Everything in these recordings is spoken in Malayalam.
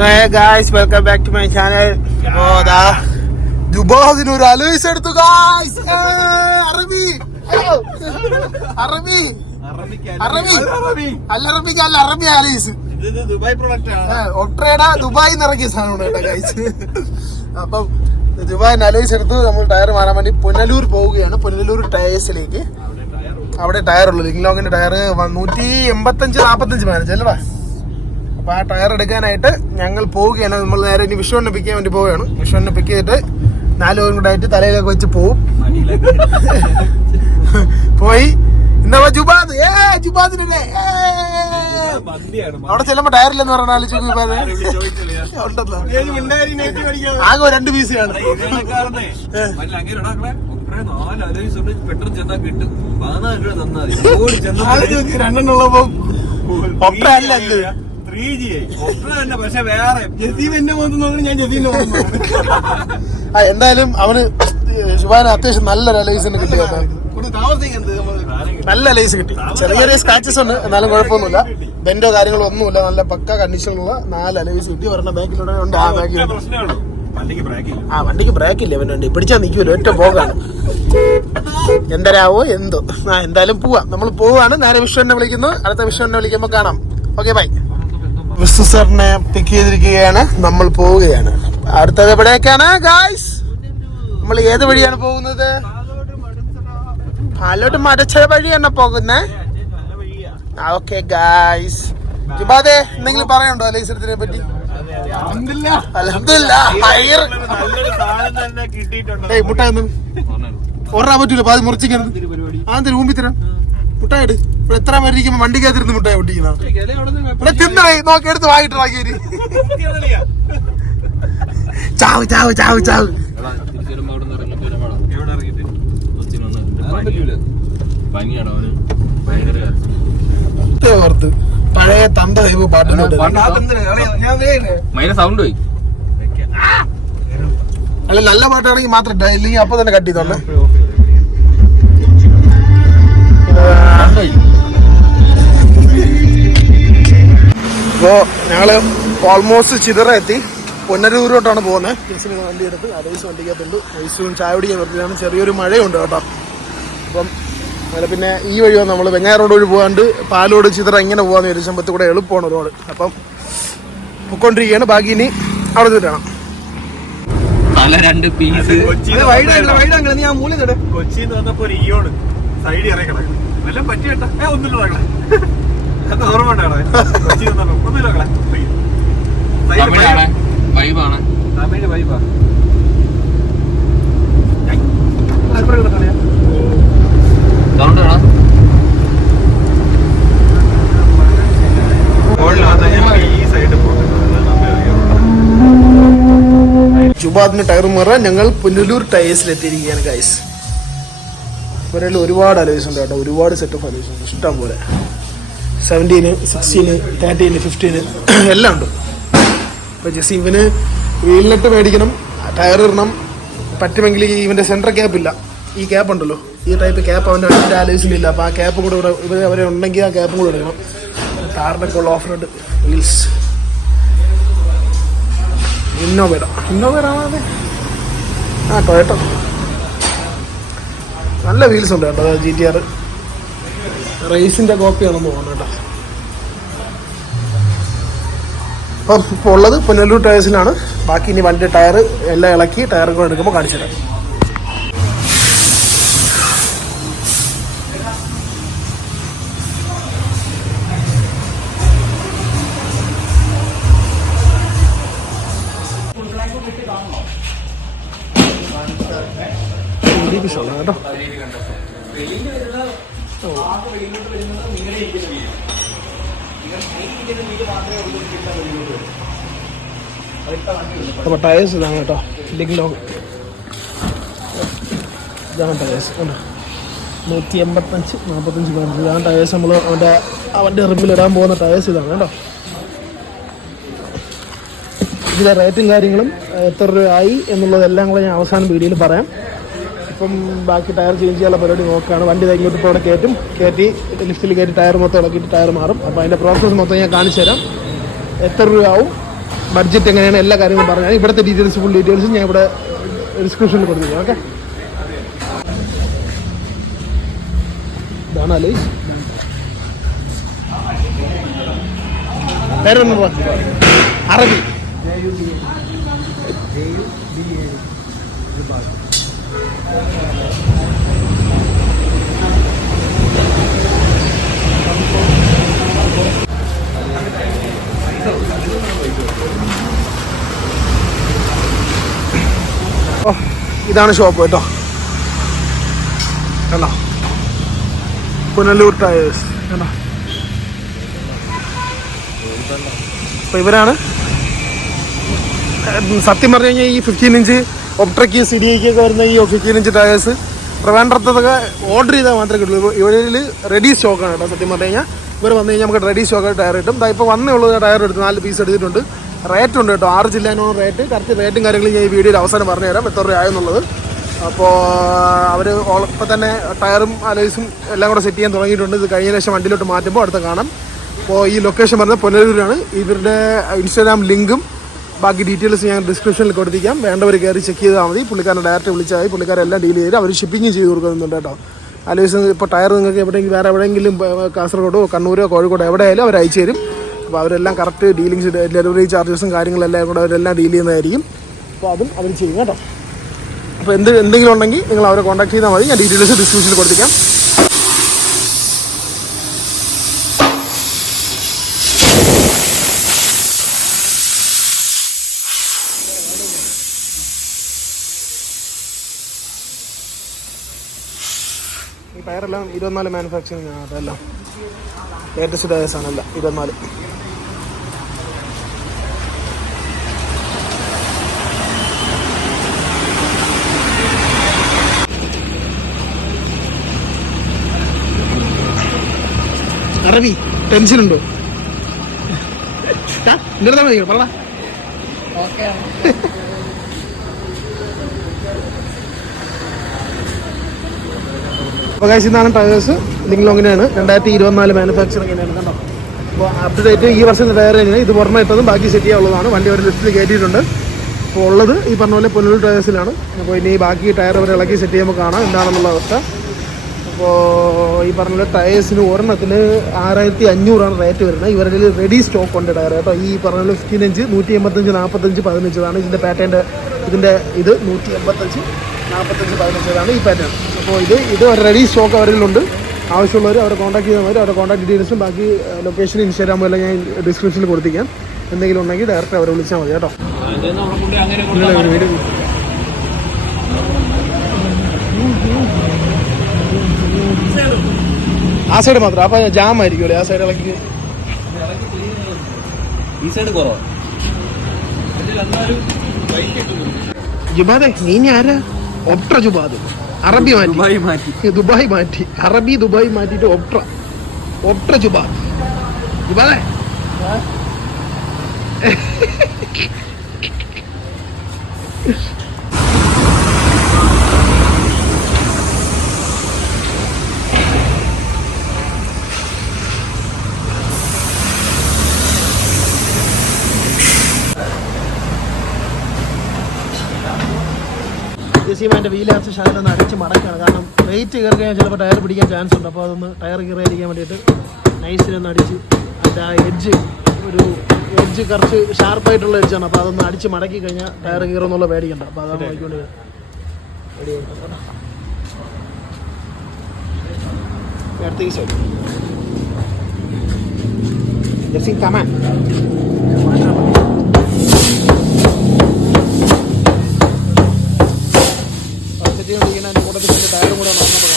Hey guys, welcome back to my channel. ദുബായിന് ഒരു അലോയ്സ് എടുത്തു guys. അറബി അലോയ്സ്. ഒട്രയുടെ ദുബായിന്ന് ഇറക്കിയ സാധനമാണ് കേട്ടോ guys. അപ്പം ദുബായിന് അലോയ്സ് എടുത്തു. നമ്മൾ ടയർ മാറാൻ വേണ്ടി പുനലൂർ പോവുകയാണ്. പുനലൂർ ടയേഴ്സിലേക്ക്. അവിടെ ടയർ ഉള്ളു. ലിംഗ്ലോങ്ങിന്റെ ടയർ 185-45 മാനേജ് അല്ലടാ. അപ്പൊ ആ ടയർ എടുക്കാനായിട്ട് ഞങ്ങൾ പോവുകയാണ്. നമ്മൾ നേരെ ഇനി വിഷുവിനെ പിക്ക് ചെയ്യാൻ വേണ്ടി പോവുകയാണ്. വിഷുവിനെ പിക്ക് ചെയ്തിട്ട് 4 പേരും കൂടെ ആയിട്ട് തലയിലൊക്കെ വെച്ച് പോവും. പോയി ഇന്നവ ജുബാദിനെ അവിടെ ചെല്ലുമ്പോ ടയറില്ലെന്ന് പറഞ്ഞാൽ ആകെ 2 പീസ് കാണും. രണ്ടെണ്ണുള്ളപ്പോ എന്തായാലും അവന് ശുഭാന് അത്യാവശ്യം നല്ലൊരു അലൈസിന് കിട്ടി. നല്ല അലൈസ് കിട്ടി. ചെറിയ ചെറിയ സ്ക്രാച്ചസ് ഉണ്ട്, എന്നാലും കുഴപ്പമൊന്നുമില്ല. ബെൻഡോ കാര്യങ്ങളോ ഒന്നുമില്ല. നല്ല പക്ക കണ്ടീഷനിലുള്ള 4 അലൈസ് കിട്ടി. പറഞ്ഞ ബാക്കിലൂടെ ഉണ്ട്. ആ ബാക്കിൽ വണ്ടിക്ക് ബ്രേക്ക് ഇല്ല. അവൻ വണ്ടി പിടിച്ചാൽ നിൽക്കുമല്ലോ. ഒറ്റ പോകാണ്. എന്തരാവോ എന്തോ. എന്തായാലും പോവാം. നമ്മൾ പോവാണ്. നേരെ വിഷുവിനെ വിളിക്കുന്നു. അടുത്ത വിഷുവിനെ വിളിക്കുമ്പോ കാണാം. Okay bye. വിസു സാറിനെ പിക്ക് ചെയ്തിരിക്കുകയാണ്. നമ്മൾ പോവുകയാണ്. അടുത്തത് എവിടേക്കാണ് ഗായ്സ്? നമ്മൾ ഏത് വഴിയാണ് പോകുന്നത്? പാലോട്ട് മടച്ചര വഴിയാണ് പോകുന്നേ. Okay guys. ജുബാദേ, എന്തെങ്കിലും പറയണ്ടോ അലൈസത്തിനെ പറ്റി? മുട്ടായൊന്നും ഓർഡാൻ പറ്റൂല. പാതി മുറിച്ചിരിക്കുന്നത് ആദ്യം ഊമ്പിത്തരാം. മുട്ടായിട്ട് ഇവിടെ എത്ര പേരിക്കുമ്പോ വണ്ടിക്കകത്തിരുന്ന് മുട്ടായി പൊട്ടിക്കുന്ന ഇവിടെ തിന്നണേ. നോക്കി എടുത്ത് വാങ്ങിട്ടാക്കി ചാവ് ചാവ് ചാവ് ചാവ്. ഓർത്ത് പഴയ തന്ത ദൈവ പാട്ടുണ്ട്. അല്ല, നല്ല പാട്ടാണെങ്കിൽ മാത്രം ഇട്ട, ഇല്ലെങ്കിൽ അപ്പൊ തന്നെ കട്ട് ചെയ്തോണ്ട്. ഇപ്പോ ഞങ്ങള് ഓൾമോസ്റ്റ് ചിതറ എത്തി. പുനരൂരോട്ടാണ് പോകുന്നത്. ജസിന് വണ്ടി എടുത്ത് അലൈസ് വണ്ടിക്കകത്തുണ്ട്. ഐസും ചായ കുടിക്കാൻ നിർത്തിയാണ്. ചെറിയൊരു മഴയുണ്ട് കേട്ടോ. അപ്പം പിന്നെ ഈ വഴി നമ്മൾ വെങ്ങായ റോഡ് വഴി പോകാണ്ട് പാലോട് ചിതറ ഇങ്ങനെ പോകാന്ന് വിചാരിച്ചു. ചമ്പത്ത് കൂടെ എളുപ്പമാണ് റോഡ്. അപ്പം പൊക്കോണ്ടിരിക്കുകയാണ്. ബാക്കി ഇനി അവിടെ നിന്നിട്ടാണ്. കൊച്ചിന്ന് വന്നപ്പോ സൈഡ് ഇറക്കണം എല്ലാം പറ്റിയേട്ടാ. ഒന്നുമില്ല ഓർമ്മ തമിഴ് വൈബാ. ജുബാദിന് ടയർ മാറാൻ ഞങ്ങൾ പുനലൂർ ടയേഴ്സിലെത്തിയിരിക്കുകയാണ് ഗൈസ്. പുനലൂർ ഒരുപാട് അലോയ്സ് ഉണ്ട് കേട്ടോ. ഒരുപാട് സെറ്റ് ഓഫ് അലോയ്സ് ഉണ്ട്. ഇഷ്ടം പോലെ 17, 16, 13, 15 എല്ലാം ഉണ്ട്. ഇപ്പൊ ജസ്റ്റ് ഇവന് വീലിനെട്ട് മേടിക്കണം, ടയർ ഇടണം. പറ്റുമെങ്കിൽ ഇവന്റെ സെൻട്രൽ ക്യാപ്പ് ഇല്ല. ഈ ക്യാപ്പ് ഉണ്ടല്ലോ, ഈ ടൈപ്പ് ക്യാപ്പ് അവൻ്റെ വണ്ടിൻ്റെ ആലോചിച്ചില്ല. അപ്പോൾ ആ ക്യാപ്പും കൂടെ ഇവിടെ അവരെ ഉണ്ടെങ്കിൽ ആ ക്യാപ്പും കൂടെ എടുക്കണം. കാറിനൊക്കെ ഉള്ള ഓഫ് റോഡ് വീൽസ്. ഇന്നോവേറാണത്. ആ ടൊയോട്ടോ നല്ല വീൽസ് ഉണ്ട് കേട്ടോ. GTR റേസിൻ്റെ കോപ്പിയാണെന്ന് തോന്നുന്നു കേട്ടോ. അപ്പം ഇപ്പോൾ ഉള്ളത് പുനലൂർ ടയേഴ്സിലാണ്. ബാക്കി ഇനി വണ്ടി ടയർ എല്ലാം ഇളക്കി ടയറും കൂടെ എടുക്കുമ്പോൾ കാണിച്ചു തരാം. കേട്ടോ അപ്പോൾ ടയേഴ്സ് ഇതാണ് കേട്ടോ. ലിംഗ്ലോങ് ഇതാണ് ടയേഴ്സ് കേട്ടോ. 185-45 പതിനഞ്ച് ഇതാണ് ടയേഴ്സ്. നമ്മൾ അവൻ്റെ റിമ്മിലിടാൻ പോകുന്ന ടയേഴ്സ് ഇതാണ് കേട്ടോ. ഇതിൻ്റെ റേറ്റും കാര്യങ്ങളും എത്ര രൂപയായി എന്നുള്ളതെല്ലാം കൂടെ ഞാൻ അവസാനം വീഡിയോയിൽ പറയാം. ഇപ്പം ബാക്കി ടയർ ചേഞ്ച് ചെയ്യാനുള്ള പരിപാടി നോക്കുകയാണ്. വണ്ടി ഇങ്ങോട്ട് ഇപ്പോൾ അവിടെ കയറ്റി ലിഫ്റ്റിൽ കയറ്റി ടയർ മൊത്തം ഇളക്കിയിട്ട് ടയർ മാറും. അപ്പോൾ അതിൻ്റെ പ്രോസസ്സ് മൊത്തം ഞാൻ കാണിച്ചു തരാം. എത്ര രൂപയാവും ബഡ്ജറ്റ് എങ്ങനെയാണ് എല്ലാ കാര്യങ്ങളും പറഞ്ഞാൽ ഇവിടുത്തെ ഡീറ്റെയിൽസ് ഫുൾ ഡീറ്റെയിൽസ് ഞാൻ ഇവിടെ ഡിസ്ക്രിപ്ഷനിൽ കൊടുത്തിരിക്കാം. ഓക്കെ, ഇതാണ് അലൈസ്. പേരൊന്നും അറബി. ഇതാണ് ഷോപ്പ് കേട്ടോ. കണ്ടോ, പുനലൂർ ടയേഴ്സ് കണ്ടോ. അപ്പോൾ ഇവരാണ് സത്യം പറഞ്ഞു കഴിഞ്ഞാൽ ഈ 15 ഇഞ്ച് ഒപ്ട്രയ്ക്ക് സിഡിഐക്കൊക്കെ വരുന്ന ഈ 15 ഇഞ്ച് ടയേഴ്സ് ട്രിവാൻഡ്രത്തൊക്കെ ഓർഡർ ചെയ്താൽ മാത്രമേ കിട്ടുള്ളൂ. ഇവരിൽ റെഡി സ്റ്റോക്കാണ് കേട്ടോ. സത്യം പറഞ്ഞു കഴിഞ്ഞാൽ ഇവർ വന്നു കഴിഞ്ഞാൽ നമുക്ക് റെഡി സ്റ്റോക്കായിട്ട് ടയർ കിട്ടും. ഇപ്പോൾ വന്നേ ഉള്ളത് ടയർ എടുത്ത് 4 പീസ് എടുത്തിട്ടുണ്ട്. റേറ്റ് ഉണ്ട് കേട്ടോ, 6 ജില്ലാനോ റേറ്റ്. കറക്റ്റ് റേറ്റും കാര്യങ്ങളും ഞാൻ ഈ വീഡിയോയിൽ അവസാനം പറഞ്ഞുതരാം എത്ര രൂപയായെന്നുള്ളത്. അപ്പോൾ അവർ ഇപ്പോൾ തന്നെ ടയറും അലോയ്സും എല്ലാം കൂടെ സെറ്റ് ചെയ്യാൻ തുടങ്ങിയിട്ടുണ്ട്. ഇത് കഴിഞ്ഞ ശേഷം വണ്ടിയിലോട്ട് മാറ്റുമ്പോൾ അടുത്ത കാണാം. അപ്പോൾ ഈ ലൊക്കേഷൻ പറഞ്ഞത് പുനലൂരാണ്. ഇവരുടെ ഇൻസ്റ്റാഗ്രാം ലിങ്കും ബാക്കി ഡീറ്റെയിൽസ് ഞാൻ ഡിസ്ക്രിപ്ഷനിൽ കൊടുത്തിരിക്കാം. വേണ്ടവർ കയറി ചെക്ക് ചെയ്താൽ മതി. പുള്ളിക്കാരനെ ഡയറക്റ്റ് വിളിച്ചാൽ മതി. പുള്ളിക്കാരെല്ലാം ഡീൽ ചെയ്ത് അവർ ഷിപ്പിങ്ങും ചെയ്ത് കൊടുക്കുന്നുണ്ട് കേട്ടോ. അലോയ്സ് ഇപ്പോൾ ടയർ നിങ്ങൾക്ക് എവിടെയെങ്കിലും വേറെ എവിടെയെങ്കിലും കാസർഗോഡോ കണ്ണൂരോ കോഴിക്കോടോ എവിടെയായാലും അവർ അയച്ചു തരും. അപ്പോൾ അവരെല്ലാം കറക്റ്റ് ഡീലിങ്സ് ഡെലിവറി ചാർജസും കാര്യങ്ങളെല്ലാം കൂടെ അവരെല്ലാം ഡീൽ ചെയ്യുന്നതായിരിക്കും. അപ്പോൾ അതും അവർ ചെയ്യും കേട്ടോ. അപ്പോൾ എന്തെങ്കിലും ഉണ്ടെങ്കിൽ നിങ്ങൾ അവരെ കോൺടാക്ട് ചെയ്താൽ മതി. ഞാൻ ഡീറ്റെയിൽസ് ഡിസ്ക്രിപ്ഷനിൽ കൊടുത്തിരിക്കാം. ഈ ടയറെല്ലാം 24 മാനുഫാക്ചറിങ് ആണ്. അതെല്ലാം ലേറ്റസ്റ്റ് ടയേഴ്സ് ആണല്ല 24. അറബി ടെൻഷൻ ഉണ്ടോ? എന്റെ അടുത്താണ് പറ. അപ്പോൾ ഗൈസ്, ഇതാണ് ടയേഴ്സ്. ലിങ്ലോങ്ങിനാണ് 2024 മാനുഫാക്ചറിങ് തന്നെയാണ് കണ്ടോ. അപ്പോൾ അപ് ടു ഡേറ്റ് ഈ വർഷത്തെ ടയർ തന്നെയാണ്. ഇത് പുറമെ ഇട്ടതും ബാക്കി സെറ്റ് ചെയ്യാനുള്ളതാണ്. വണ്ടി ഒരു ലിസ്റ്റിൽ കയറ്റിയിട്ടുണ്ട്. അപ്പോൾ ഉള്ളത് ഈ പറഞ്ഞ പോലെ പുനലൂർ ടയേഴ്സിലാണ്. അപ്പോൾ ഇനി ബാക്കി ടയർ അവർ ഇളക്കി സെറ്റ് ചെയ്യുമ്പോൾ കാണാം എന്താണെന്നുള്ള അവസ്ഥ. അപ്പോൾ ഈ പറഞ്ഞ പോലെ ടയേഴ്സിന് ഒരെണ്ണത്തിന് 6500 റേറ്റ് വരുന്നത്. ഇവരുടെ റെഡി സ്റ്റോക്ക് ഉണ്ട് ടയർ കേട്ടോ. ഈ പറഞ്ഞ പോലെ 15 ഇഞ്ച് 185 45 15 ആണ് ഇതിൻ്റെ പാറ്റേൺ. ഇതിൻ്റെ ഇത് 185 45 15 ഈ പാറ്റേൺ. അപ്പോൾ ഇത് റെഡി സ്റ്റോക്ക് അവരിലുണ്ട്. ആവശ്യമുള്ളവർ അവരെ കോൺടാക്ട് ചെയ്താൽ മതി. അവരുടെ കോൺടാക്ട് ഡീറ്റെയിൽസും ബാക്കി ലൊക്കേഷൻ ഇൻസ്റ്റാഗ്രാമും എല്ലാം ഞാൻ ഡിസ്ക്രിപ്ഷനിൽ കൊടുത്തിരിക്കാം. എന്തെങ്കിലും ഉണ്ടെങ്കിൽ ഡയറക്റ്റ് അവരെ വിളിച്ചാൽ മതി കേട്ടോ. ആ സൈഡ് മാത്രം. അപ്പം ജാം ആയിരിക്കുമല്ലേ ആ സൈഡ് ഇളക്കി. ഈ സൈഡ് കുറവാണ്. ജുബാദെ നീ ആരാ? ഒപ്ട്ര ജുബാദ്. അറബി മാറ്റി ദുബായ് മാറ്റി. അറബി ദുബായ് മാറ്റിയിട്ട് ഒപ്ട്ര ജുബാദ്. ജുബാദെ ജെസിമാൻ്റെ വീലാർച്ച് ഷാലൊന്ന് അടിച്ച് മടക്കുകയാണ്. കാരണം വെയിറ്റ് കയറി കഴിഞ്ഞാൽ ചിലപ്പോൾ ടയർ പിടിക്കാൻ ചാൻസ് ഉണ്ട്. അപ്പോൾ അതൊന്ന് ടയർ കയറിയിരിക്കാൻ വേണ്ടിയിട്ട് നൈസിലൊന്ന് അടിച്ച് അതിൻ്റെ ആ എഡ്ജ് കുറച്ച് ഷാർപ്പായിട്ടുള്ള എഡ്ജാണ്. അപ്പോൾ അതൊന്ന് അടിച്ച് മടക്കി കഴിഞ്ഞാൽ ടയർ കയറുന്നുള്ള പേടിക്കണ്ട. അപ്പോൾ അതാണ് നോക്കിക്കൊണ്ട് അടുത്ത ഈ സൈഡ് ജെസി കമാൻ. അതിൻ്റെ കൂട്ടത്തിൽ ടയറും കൂടെ നോക്കുന്നത്.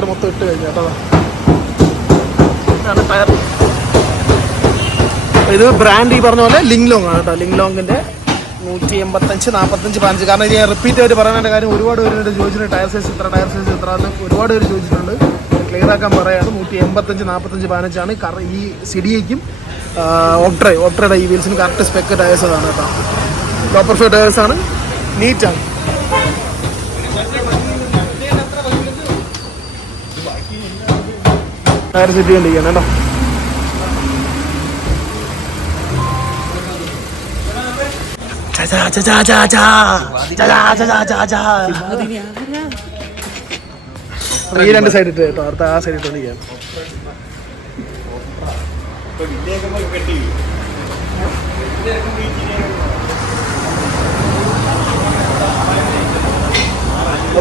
ടയർ മൊത്തം ഇട്ട് കഴിഞ്ഞു കേട്ടോ. ഇതാണ് ടയർ. ഇത് ബ്രാൻഡ് ഈ പറഞ്ഞ പോലെ ലിങ്ലോങ് ആണ് കേട്ടോ. ലിങ്ലോങ്ങിൻ്റെ 185, 45, 15. കാരണം ഇത് ഞാൻ റിപ്പീറ്റ് ആയിട്ട് പറയാനുള്ള കാര്യം ഒരുപാട് പേര് ചോദിച്ചിട്ടുണ്ട് ടയർ സൈസ് ഇത്ര, ടയർ സൈസ് ഇത്ര എന്ന് ഒരുപാട് പേര് ചോദിച്ചിട്ടുണ്ട്. ക്ലിയർ ആക്കാൻ പറയുകയാണ്. 185, 45, 15 ഈ സിഡിയയ്ക്കും ഓപ്ട്രയുടെ ഈ വീൽസിന് കറക്റ്റ് സ്പെക്ക് ടയേഴ്സ് അതാണ് കേട്ടോ. ലോ പ്രൊഫൈൽ ടയേഴ്സാണ്, നീറ്റാണ്. ടയർ സെറ്റ് ചെയ്യേണ്ടിരിക്കുകയാണ് കേട്ടോ. ഈ രണ്ട് സൈഡ് ഇട്ട് കേട്ടോ, അടുത്ത ആ സൈഡ് ഇട്ടുകൊണ്ടിരിക്കുകയാണ്.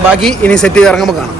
ബാക്കി ഇനി സെറ്റ് ചെയ്ത് ഇറങ്ങുമ്പോൾ കാണാം.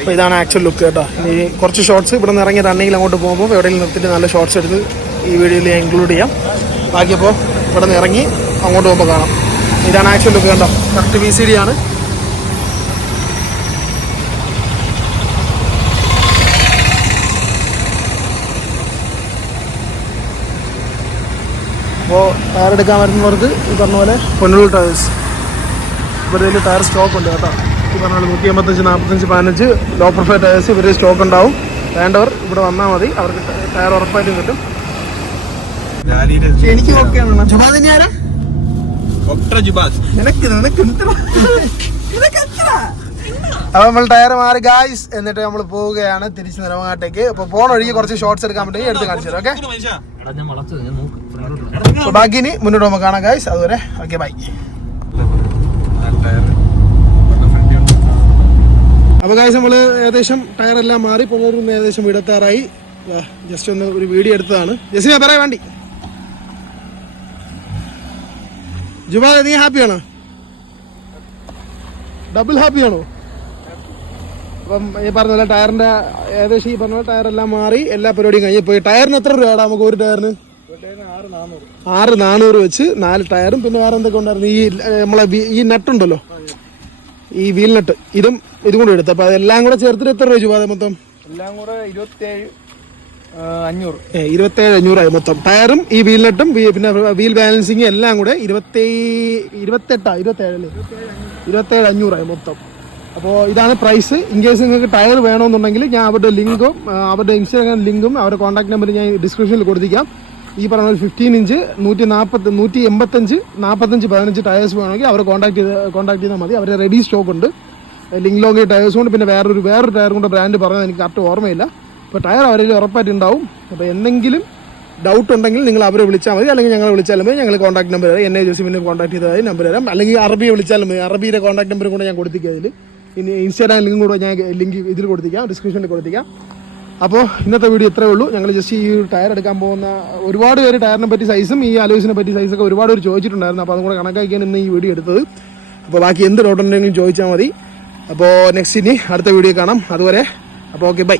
അപ്പോൾ ഇതാണ് ആക്ച്വൽ ലുക്ക് കേട്ടോ. ഇനി കുറച്ച് ഷോർട്സ് ഇവിടെ നിന്ന് ഇറങ്ങി റണ്ണിങ്ങിൽ അങ്ങോട്ട് പോകുമ്പോൾ എവിടെയെങ്കിലും നിർത്തിയിട്ട് നല്ല ഷോർട്സ് എടുത്ത് ഈ വീഡിയോയിൽ ഞാൻ ഇൻക്ലൂഡ് ചെയ്യാം. ബാക്കിയപ്പോൾ ഇവിടെ നിന്ന് ഇറങ്ങി അങ്ങോട്ട് പോകുമ്പോൾ കാണാം. ഇതാണ് ആക്ച്വൽ ലുക്ക് കേട്ടോ. കറക്റ്റ് VCD ആണ്. അപ്പോൾ ടയർ എടുക്കാൻ വരുന്നവർക്ക് ഈ പറഞ്ഞ പോലെ പൊന്നൂർ ടയേഴ്സ് ഇവരുടെ ടയർ സ്റ്റോക്ക് ഉണ്ട് കേട്ടോ. ഈ പറഞ്ഞ പോലെ 185, 45, 15 ലോ പ്രൊഫൈൽ ടയേഴ്സ് ഇവരുടെ സ്റ്റോക്ക് ഉണ്ടാവും. വേണ്ടവർ ഇവിടെ വന്നാൽ മതി, അവർക്ക് ടയർ ഉറപ്പായിട്ടും കിട്ടും. എനിക്ക് ഓക്കെയാണ്. ജുബാദ് തന്നെയാരാ? അപ്പൊ നമ്മൾ ടയർ മാറി ഗായ്സ്, എന്നിട്ട് നമ്മൾ പോവുകയാണ് തിരിച്ച് നിലവാട്ടേക്ക്. അപ്പൊ പോണ ഒഴുകി കുറച്ച് ഷോർട്സ് എടുക്കാൻ പറ്റും, എടുത്ത് കാണിച്ചു തരാം. ഓക്കെ, ബാക്കി ഇനി മുന്നോട്ട് പോകുമ്പോൾ കാണാം ഗായ്സ്. അതുവരെ ഓക്കെ, ബൈ. അപ്പോൾ ഗായ്സ് നമ്മൾ ഏകദേശം ടയറെല്ലാം മാറി പൊന്നൂരിൽ ഏകദേശം വീടെത്താറായി. ജസ്റ്റ് ഒന്ന് ഒരു വീഡിയോ എടുത്തതാണ്. ജസ്റ്റ് ഞാൻ പറയാൻ വേണ്ടി. ജുബാദ് നീ ഹാപ്പിയാണോ? ഡബിൾ ഹാപ്പിയാണോ? അപ്പം ഈ പറഞ്ഞ പോലെ ടയറിൻ്റെ ഏകദേശം ഈ പറഞ്ഞ പോലെ ടയറെല്ലാം മാറി എല്ലാ പരിപാടിയും കഴിഞ്ഞ് പോയി. ടയറിന് എത്ര രൂപയാണ് നമുക്ക് ഒരു ടയറിന്? 6,400 വെച്ച് 4 ടയറും പിന്നെ വേറെ എന്തൊക്കെ ഉണ്ടായിരുന്നു? ഈ നമ്മളെ ഈ നട്ടുണ്ടല്ലോ, ഈ വീൽ നട്ട്, ഇതും കൂടെ എടുത്തു. അപ്പോൾ അതെല്ലാം കൂടെ ചേർത്തിട്ട് എത്ര രൂപ ജുബാദ് മൊത്തം? എല്ലാം കൂടെ 27,500 ആയി മൊത്തം. ടയറും ഈ വീൽ നട്ടും പിന്നെ വീൽ ബാലൻസിങ് എല്ലാം കൂടെ 27,500 ആയി മൊത്തം. അപ്പോൾ ഇതാണ് പ്രൈസ്. ഇൻ കേസ് നിങ്ങൾക്ക് ടയർ വേണമെന്നുണ്ടെങ്കിൽ ഞാൻ അവരുടെ ലിങ്കും അവരുടെ ഇൻസ്റ്റാഗ്രാം ലിങ്കും അവരുടെ കോൺടാക്ട് നമ്പർ ഞാൻ ഡിസ്ക്രിപ്ഷനിൽ കൊടുത്തിരിക്കാം. ഈ പറഞ്ഞ 15 ഇഞ്ച് 185, 45, 15 ടയേഴ്സ് വേണമെങ്കിൽ അവരെ കോൺടാക്ട് ചെയ്താൽ മതി. അവരുടെ റെഡി സ്റ്റോക്ക് ഉണ്ട്. ലിങ്ലോങ് ടയേഴ്സ് കൊണ്ട് പിന്നെ വേറൊരു ടയർ കൊണ്ട് ബ്രാൻഡ് പറഞ്ഞത് എനിക്ക് കറക്റ്റ് ഓർമ്മയില്ല. അപ്പോൾ ടയർ അവരിൽ ഉറപ്പായിട്ട് ഉണ്ടാവും. അപ്പോൾ എന്തെങ്കിലും ഡൗട്ട് ഉണ്ടെങ്കിൽ നിങ്ങൾ അവരെ വിളിച്ചാൽ മതി, അല്ലെങ്കിൽ ഞങ്ങളെ വിളിച്ചാലും മതി. ഞങ്ങൾ കോൺടാക്ട് നമ്പർ തരാം. എന്നെ ജോസിഫിനെ കോൺടാക്ട് ചെയ്താൽ നമ്പർ തരാം, അല്ലെങ്കിൽ അറബിയെ വിളിച്ചാലും മതി. അറബിയുടെ കോൺടാക്ട് നമ്പർ കൂടെ ഞാൻ കൊടുത്തിരിക്കുക. അതിൽ ഇനി ഇൻസ്റ്റാഗ്രാം ലിങ്ക് കൂടെ ഞാൻ ലിങ്ക് ഇതിൽ കൊടുത്തിരിക്കാം, ഡിസ്ക്രിപ്ഷനിൽ കൊടുത്തിരിക്കാം. അപ്പോൾ ഇന്നത്തെ വീഡിയോ ഇത്രേ ഉള്ളൂ. ഞങ്ങൾ ജസ്റ്റ് ഈ ടയർ എടുക്കാൻ പോകുന്ന ഒരുപാട് പേര് ടയറിനെ പറ്റി സൈസും ഈ അലോയ്സിനെ പറ്റി സൈസൊക്കെ ഒരുപാട് പേര് ചോദിച്ചിട്ടുണ്ടായിരുന്നു. അപ്പോൾ അതും കൂടെ കണക്കാക്കിയാണ് ഇന്ന് ഈ വീഡിയോ എടുത്തത്. അപ്പോൾ ബാക്കി എന്ത് ഡൗട്ട് ഉണ്ടെങ്കിലും ചോദിച്ചാൽ മതി. അപ്പോൾ നെക്സ്റ്റ് ഇനി അടുത്ത വീഡിയോ കാണാം. അതുവരെ അപ്പോൾ ഓക്കെ, ബൈ.